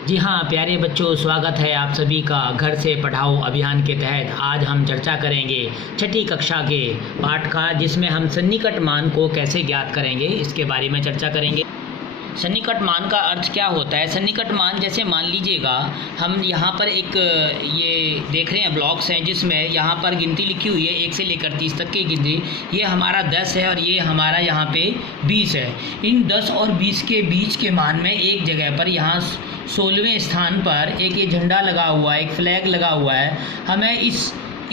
जी हाँ प्यारे बच्चों, स्वागत है आप सभी का घर से पढ़ाओ अभियान के तहत। आज हम चर्चा करेंगे छठी कक्षा के पाठ का, जिसमें हम सन्निकट मान को कैसे ज्ञात करेंगे इसके बारे में चर्चा करेंगे। सन्निकट मान का अर्थ क्या होता है? सन्निकट मान जैसे मान लीजिएगा हम यहाँ पर एक ये देख रहे हैं ब्लॉक्स हैं, जिसमें यहाँ पर गिनती लिखी हुई है 1 से लेकर 30 तक की गिनती। ये हमारा 10 है और ये हमारा यहाँ पे 20 है। इन 10 और 20 के बीच के मान में एक जगह पर यहाँ 16वें स्थान पर एक ये झंडा लगा हुआ है, एक फ्लैग लगा हुआ है। हमें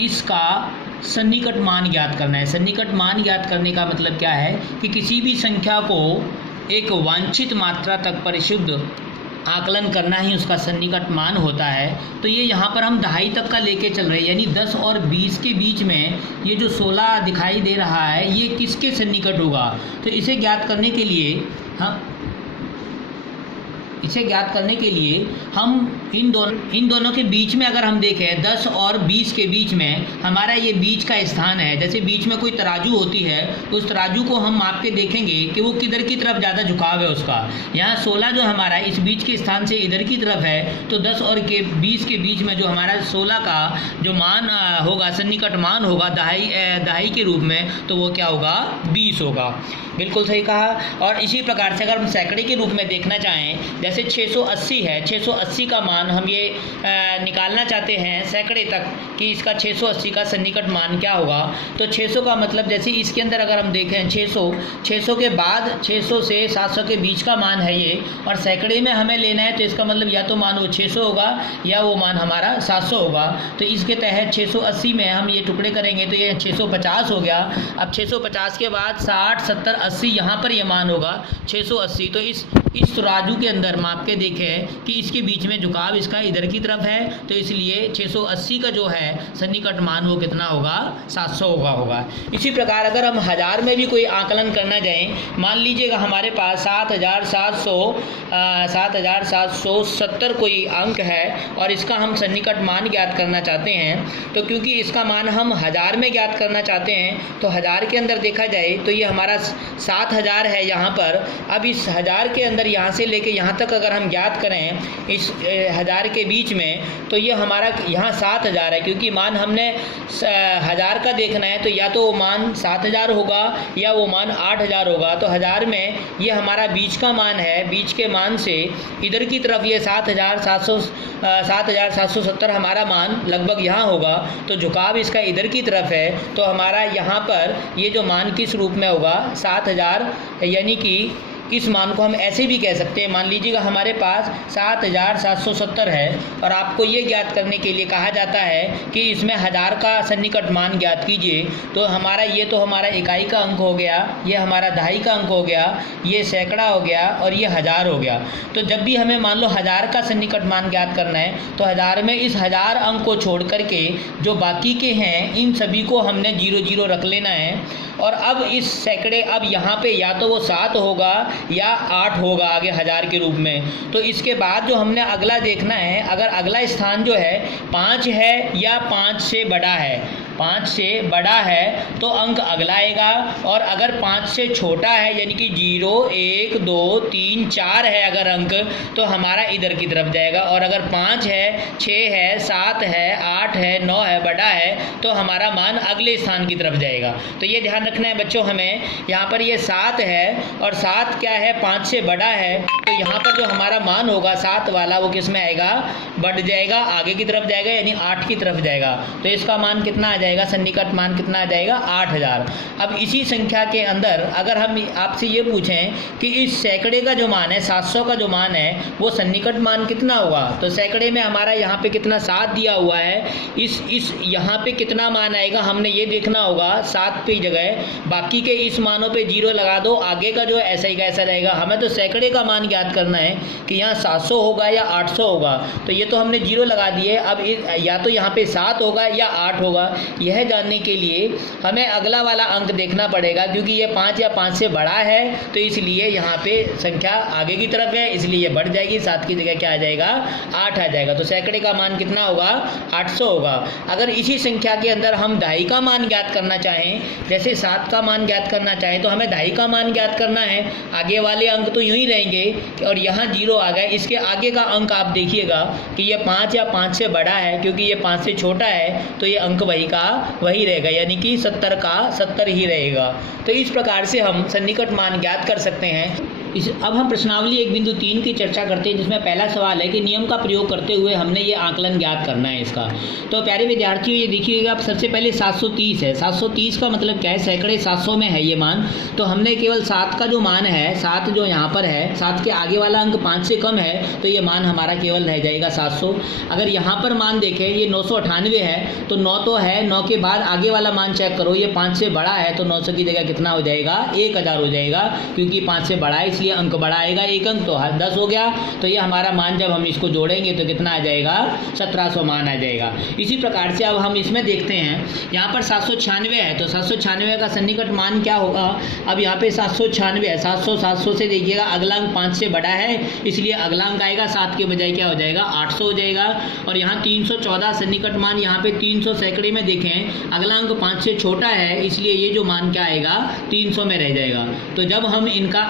इसका सन्निकट मान ज्ञात करना है। सन्निकट मान ज्ञात करने का मतलब क्या है कि किसी भी संख्या को एक वांछित मात्रा तक परिशुद्ध आकलन करना ही उसका सन्निकट मान होता है। तो ये यहाँ पर हम दहाई तक का लेके चल रहे हैं, यानी 10 और 20 के बीच में ये जो 16 दिखाई दे रहा है ये किसके सन्निकट होगा? तो इसे ज्ञात करने के लिए हम इन दोनों के बीच में अगर हम देखें 10 और 20 के बीच में हमारा ये बीच का स्थान है। जैसे बीच में कोई तराजू होती है, उस तराजू को हम माप के देखेंगे कि वो किधर की तरफ ज़्यादा झुकाव है उसका। यहाँ 16 जो हमारा इस बीच के स्थान से इधर की तरफ है, तो 10 और 20 के बीच में जो हमारा 16 का जो मान होगा, सन्निकट मान होगा दहाई के रूप में, तो वो क्या होगा? 20 होगा। बिल्कुल सही कहा। और इसी प्रकार से अगर हम सैकड़े के रूप में देखना चाहें, जैसे 680 है, 680 का मान हम ये निकालना चाहते हैं सैकड़े तक कि इसका 680 का सन्निकट मान क्या होगा। तो 600 का मतलब जैसे इसके अंदर अगर हम देखें 600 के बाद 600 से 700 के बीच का मान है ये, और सैकड़े में हमें लेना है, तो इसका मतलब या तो मान वो 600 होगा या वो मान हमारा 700 होगा। तो इसके तहत 680 में हम ये टुकड़े करेंगे तो ये 650 हो गया। अब 650 के बाद 60, 70, 80 यहाँ पर ये मान होगा 680। तो इस तराजू के अंदर माप के देखें कि इसके बीच में झुकाव इसका इधर की तरफ है, तो इसलिए 680 का जो है सन्निकट मान वो कितना होगा? 700 होगा। इसी प्रकार अगर हम हज़ार में भी कोई आकलन करना जाएं, मान लीजिएगा हमारे पास 7770 कोई अंक है और इसका हम सन्निकट मान ज्ञात करना चाहते हैं। तो क्योंकि इसका मान हम हज़ार में ज्ञात करना चाहते हैं, तो हज़ार के अंदर देखा जाए तो ये हमारा 7000 है यहाँ पर। अब इस 1000 के अंदर यहाँ से लेके यहाँ तक अगर हम ज्ञात करें इस 1000 के बीच में, तो ये हमारा यहाँ 7000 है। क्योंकि मान हमने 1000 का देखना है, तो या तो वो मान 7000 होगा या वो मान 8000 होगा। तो 1000 में ये हमारा बीच का मान है, बीच के मान से इधर की तरफ ये 7770 हमारा मान लगभग यहाँ होगा। तो झुकाव इसका इधर की तरफ है, तो हमारा यहाँ पर ये जो मान किस रूप में होगा? 7000। यानी कि इस मान को हम ऐसे भी कह सकते हैं, मान लीजिएगा हमारे पास 7770 है और आपको ये ज्ञात करने के लिए कहा जाता है कि इसमें 1000 का सन्निकट मान ज्ञात कीजिए। तो हमारा ये तो हमारा इकाई का अंक हो गया, ये हमारा दहाई का अंक हो गया, ये सैकड़ा हो गया और ये 1000 हो गया। तो जब भी हमें मान लो 1000 का सन्निकट मान ज्ञात करना है, तो 1000 में इस 1000 अंक को छोड़ करके जो बाकी के हैं इन सभी को हमने 00 रख लेना है। और अब इस सैकड़े, अब यहाँ पे या तो वो 7 होगा या 8 होगा आगे 1000 के रूप में। तो इसके बाद जो हमने अगला देखना है, अगर अगला स्थान जो है 5 है या 5 से बड़ा है, 5 से बड़ा है तो अंक अगला आएगा। और अगर 5 से छोटा है, यानी कि 0, 1, 2, 3, 4 है अगर अंक, तो हमारा इधर की तरफ जाएगा। और अगर 5 है, 6 है, 7 है, 8 है, 9 है, बड़ा है, तो हमारा मान अगले स्थान की तरफ जाएगा। तो ये ध्यान रखना है बच्चों हमें। यहाँ पर ये 7 है और 7 क्या है? 5 से बड़ा है। तो यहाँ पर जो हमारा मान होगा 7 वाला, वो किस में आएगा? बढ़ जाएगा, आगे की तरफ जाएगा, यानी 8 की तरफ जाएगा। तो इसका मान कितना आ जाएगा? सन्निकट मान कितना आ जाएगा? 8000। अब इसी संख्या के अंदर अगर हम आपसे ये पूछें कि इस सैकड़े का जो मान है, 700 का जो मान है, वो सन्निकट मान कितना होगा? तो सैकड़े में हमारा यहाँ पे कितना 7 दिया हुआ है, इस यहाँ पे कितना मान आएगा हमने ये देखना होगा। 7 पे जगह बाकी के इस मानों पे 0 लगा दो, आगे का जो ऐसा ही का ऐसा रहेगा। हमें तो सैकड़े का मान ज्ञात करना है कि यहाँ 700 होगा या 800 होगा। तो ये तो हमने 0 लगा दिए। अब या तो यहाँ पे 7 होगा या 8 होगा, यह जानने के लिए हमें अगला वाला अंक देखना पड़ेगा, क्योंकि ये 5 या 5 से बड़ा है तो इसलिए यहाँ पे संख्या आगे की तरफ है, इसलिए ये बढ़ जाएगी। 7 की जगह क्या आ जाएगा, 8 आ जाएगा। तो सैकड़े का मान कितना होगा, 800 होगा। अगर इसी संख्या के अंदर हम दहाई का मान ज्ञात करना चाहें, जैसे 7 का मान ज्ञात करना चाहें, तो हमें दहाई का मान ज्ञात करना है। आगे वाले अंक तो यूं ही रहेंगे और यहाँ 0 आ गया। इसके आगे का अंक आप देखिएगा कि ये 5 या 5 से बड़ा है, क्योंकि ये 5 से छोटा है तो ये अंक वही का वही रहेगा, यानी कि 70 का 70 ही रहेगा। तो इस प्रकार से हम सन्निकट मान ज्ञात कर सकते हैं। अब हम प्रश्नावली 1.3 की चर्चा करते हैं, जिसमें पहला सवाल है कि नियम का प्रयोग करते हुए हमने ये आकलन ज्ञात करना है इसका। तो प्यारे विद्यार्थियों, ये देखिएगा, सबसे पहले 730 है। 730 का मतलब क्या है, सैकड़े 700 में है ये मान। तो हमने केवल 7 का जो मान है, 7 जो यहाँ पर है, 7 के आगे वाला अंक 5 से कम है, तो ये मान हमारा केवल रह जाएगा 700। अगर यहाँ पर मान देखें, ये 998 है, तो 9 तो है, 9 के बाद आगे वाला मान चेक करो, ये 5 से बड़ा है, तो 900 की जगह कितना हो जाएगा, 1000 हो जाएगा, क्योंकि 5 से बड़ा है, इसलिए अंक बढ़ा आएगा, एक अंक तो 10 हो गया। तो ये हमारा मान जब हम इसको जोड़ेंगे तो कितना आ जाएगा, 1700 मान आ जाएगा। इसी प्रकार से अब हम इसमें देखते हैं, यहाँ पर 796 है, तो 796 का सन्निकट मान क्या होगा। अब यहाँ पे 796 है, 700 से देखिएगा अगला अंक 5 से बड़ा है, इसलिए अगला अंक आएगा 7 के बजाय क्या हो जाएगा, 800 हो जाएगा। और यहाँ 314 सन्निकट मान, यहाँ पे 300 सैकड़े में देखें, अगला अंक 5 से छोटा है, इसलिए ये जो मान क्या आएगा, 300 में रह जाएगा। तो जब हम इनका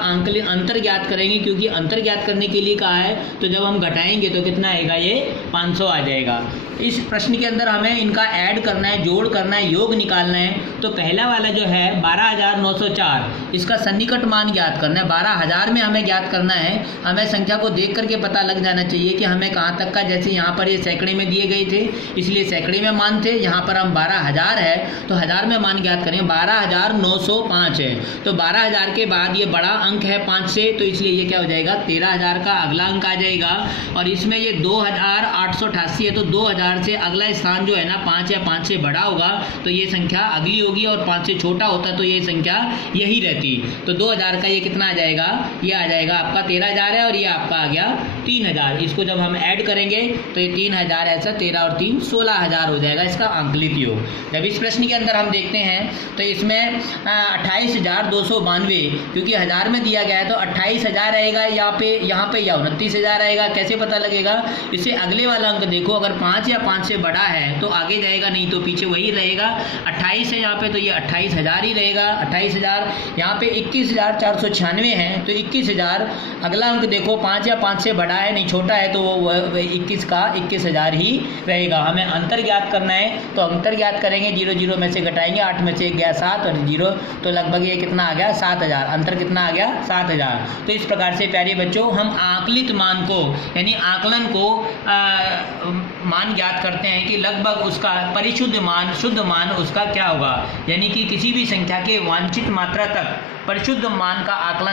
अंतर ज्ञात करेंगे, क्योंकि अंतर ज्ञात करने के लिए कहा है, तो जब हम घटाएंगे तो कितना आएगा, ये 500 आ जाएगा। इस प्रश्न के अंदर हमें इनका ऐड करना है, जोड़ करना है, योग निकालना है। तो पहला वाला जो है 12904, इसका सन्निकट मान ज्ञात करना है। 12000 में हमें ज्ञात करना है। हमें संख्या को देख करके पता लग जाना चाहिए कि हमें कहाँ तक का, जैसे यहाँ पर ये सैकड़े में दिए गए थे, इसलिए सैकड़े में मान थे, यहाँ पर हम 12000 है तो 1000 में मान ज्ञात करें। 12905 है, तो 12000 के बाद ये बड़ा अंक है 5 से, तो इसलिए ये क्या हो जाएगा, 13000 का अगला अंक आ जाएगा। और इसमें ये 2888 है, तो 2000 से अगला स्थान जो है ना, 5 या 5 से बड़ा होगा तो ये संख्या अगली होगी, और 5 से छोटा होता तो ये संख्या यही रहती। तो 2000 का ये कितना आ जाएगा, ये आ जाएगा आपका 13000 है, और ये आपका आ गया 3000। इसको जब हम ऐड करेंगे तो ये 3000 ऐसा, 13 और 3 16000 हो जाएगा इसका आंकलित योग। जब इस प्रश्न के अंदर हम देखते हैं तो इसमें 28292, क्योंकि 1000 में दिया गया है तो 28000 रहेगा यहाँ पे या 29000 आएगा। कैसे पता लगेगा, इससे अगले वाला अंक देखो, अगर 5 या 5 से बड़ा है तो आगे जाएगा, नहीं तो पीछे वही रहेगा। 28 है यहाँ पे, तो ये 28000 ही रहेगा, 28000। यहाँ पे 21496 है, तो 21000। अगला अंक देखो, 5 या 5 से बड़ा है, नहीं छोटा है, तो वो 21 का 21000 ही रहेगा। हमें अंतर ज्ञात करना है, तो अंतर ज्ञात करेंगे, 0 0 में से घटाएंगे, 8 में से 1 गया 7 और 0, तो लगभग ये कितना आ गया, 7000। अंतर कितना आ गया, 7000। तो इस प्रकार से प्यारे बच्चों, हम आकलित मान को, यानी आकलन को मान ज्ञात करते हैं कि लगभग उसका परिशुद्ध मान, शुद्ध मान उसका क्या होगा, यानी कि किसी भी संख्या के वांछित मात्रा तक परिशुद्ध मान का आकलन